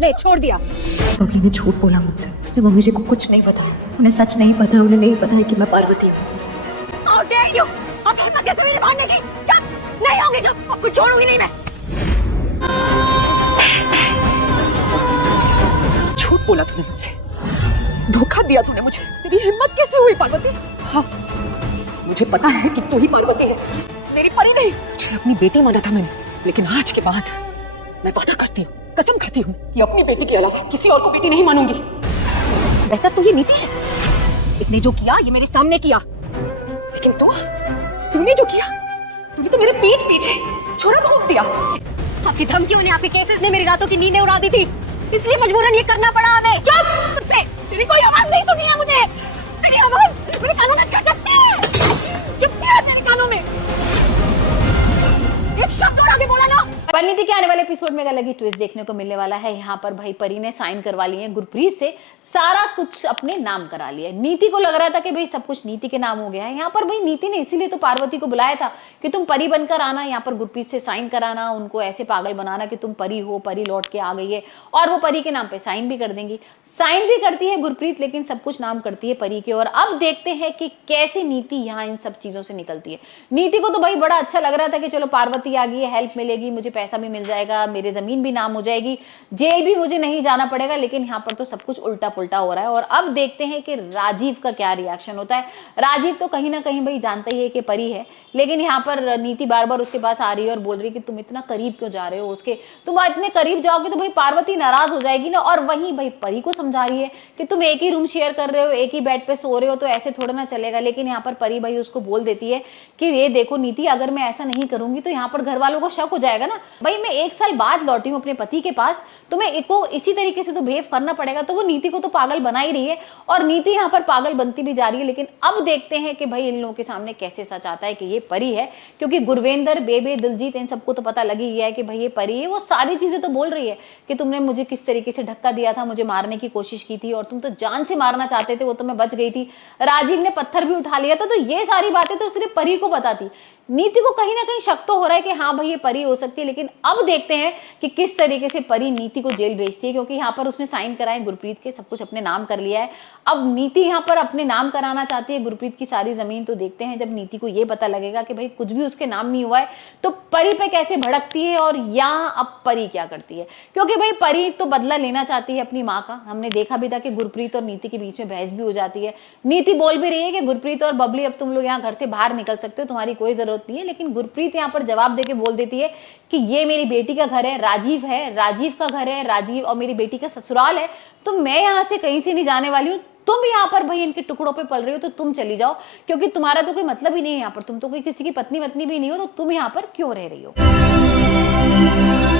ले छोड़ दिया। बबली ने झूठ बोला मुझसे। उसने मम्मी जी को कुछ नहीं बताया। उन्हें सच नहीं पता, उन्हें नहीं पता है कि मैं पार्वती हूँ। How dare you! अब हिम्मत कैसे मेरे मारने की? क्या? नहीं होगी चुप, अब कुछ छोड़ूंगी नहीं मैं। झूठ बोला तूने मुझसे, धोखा दिया तूने मुझे। तेरी हिम्मत कैसे हुई पार्वती? हाँ, मुझे पता है कि तू ही पार्वती है, मेरी परी नहीं। तुझे अपनी बेटी माना था मैंने, लेकिन आज के बाद मैं वादा करती हूँ, कसम खाती हूँ कि अपनी बेटी के अलावा किसी और को बेटी नहीं मानूंगी। बेहतर तो ये नीति है, इसने जो किया ये मेरे सामने किया, लेकिन तूने जो किया, तूने तो मेरे पीठ पीछे छोरा भोंक दिया। आपकी धमकियों ने, आपके केसेस ने मेरी रातों की नींदें उड़ा दी थी, इसलिए मजबूरन ये करना पड़ा हमें। चुप! तुझसे तेरी कोई आवाज नहीं सुनी है मुझे। तेरी आवाज मेरे कानों में गजबती है। चुप है तेरे कानों में। एक शब्द और आगे बोला ना। परिणीति के आने वाले एपिसोड में एक अलग ही ट्विस्ट देखने को मिलने वाला है। यहाँ पर भाई परी ने साइन करवा लिए हैं गुरप्रीत से, सारा कुछ अपने नाम करा लिया है। नीति को लग रहा था कि भाई सब कुछ नीति के नाम हो गया है। यहाँ पर भाई नीति ने इसीलिए तो पार्वती को बुलाया था कि तुम परी बनकर आना, यहाँ पर गुरप्रीत से साइन कराना, उनको ऐसे पागल बनाना कि तुम परी हो, परी लौट के आ गई है, और वो परी के नाम पे साइन भी कर देंगी। साइन भी करती है गुरप्रीत, लेकिन सब कुछ नाम करती है परी के। और अब देखते हैं कि कैसे नीति यहाँ इन सब चीजों से निकलती है। नीति को तो भाई बड़ा अच्छा लग रहा था कि चलो पार्वती आ गई है, हेल्प मिलेगी, मुझे पैसा भी मिल जाएगा, मेरी जमीन भी नाम हो जाएगी, जेल भी मुझे नहीं जाना पड़ेगा। लेकिन यहाँ पर तो सब कुछ उल्टा पुल्टा हो रहा है। और अब देखते हैं कि राजीव का क्या रिएक्शन होता है। राजीव तो कहीं ना कहीं भाई जानता ही है कि परी है, लेकिन यहाँ पर नीति बार बार उसके पास आ रही है और बोल रही है कि तुम इतना करीब क्यों जा रहे हो उसके, तुम इतने करीब जाओगे तो भाई पार्वती नाराज हो जाएगी ना। और वहीं भाई परी को समझा रही है कि तुम एक ही रूम शेयर कर रहे हो, एक ही बेड पे सो रहे हो, तो ऐसे थोड़ा ना चलेगा। लेकिन यहाँ पर परी भाई उसको बोल देती है कि ये देखो नीति, अगर मैं ऐसा नहीं करूंगी तो यहाँ पर घर वालों को शक हो जाएगा ना। भाई मैं 1 साल बाद लौटी हूँ अपने पति के पास, तो मैं को इसी तरीके से तो बिहेव करना पड़ेगा। तो वो नीति को तो पागल बना ही रही है और नीति यहाँ पर पागल बनती भी जा रही है। लेकिन अब देखते हैं कि भाई इन लोगों के सामने कैसे सच आता है कि ये परी है, क्योंकि गुरवेंद्र, बेबे, दिलजीत, इन सबको तो पता लग ही गया है कि भाई ये परी है। वो सारी चीजें तो बोल रही है कि तुमने मुझे किस तरीके से धक्का दिया था, मुझे मारने की कोशिश की थी और तुम तो जान से मारना चाहते थे, वो तो मैं बच गई थी, राजीव ने पत्थर भी उठा लिया था। तो ये सारी बातें तो सिर्फ परी को पता थी। नीति को कहीं ना कहीं शक तो हो रहा है कि हाँ भाई ये परी हो सकती है। लेकिन अब देखते हैं कि किस तरीके से परी नीति को जेल भेजती है, क्योंकि यहाँ पर उसने साइन कराए गुरप्रीत के, सब कुछ अपने नाम कर लिया है। अब नीति यहाँ पर अपने नाम कराना चाहती है गुरप्रीत की सारी जमीन। तो देखते हैं जब नीति को ये पता लगेगा कि भाई कुछ भी उसके नाम नहीं हुआ है, तो परी पे कैसे भड़कती है और यहाँ अब परी क्या करती है। क्योंकि भाई परी तो बदला लेना चाहती है अपनी माँ का। हमने देखा भी था कि गुरप्रीत और नीति के बीच में बहस भी हो जाती है। नीति बोल भी रही है कि गुरप्रीत और बबली अब तुम लोग यहाँ घर से बाहर निकल सकते हो, तुम्हारी कोई जरूरत नहीं है। लेकिन गुरप्रीत यहाँ पर जवाब देके बोल देती है कि ये मेरी बेटी का घर है, राजीव है, राजीव का घर है, राजीव और मेरी बेटी का ससुराल है, तो मैं यहाँ से कहीं से नहीं जाने वाली हूँ। तुम यहाँ पर भाई इनके टुकड़ों पे पल रही हो तो तुम चली जाओ, क्योंकि तुम्हारा तो कोई मतलब ही नहीं है यहाँ पर, तुम तो कोई किसी की पत्नी वत्नी भी नहीं हो, तो तुम यहाँ पर क्यों रह रही हो।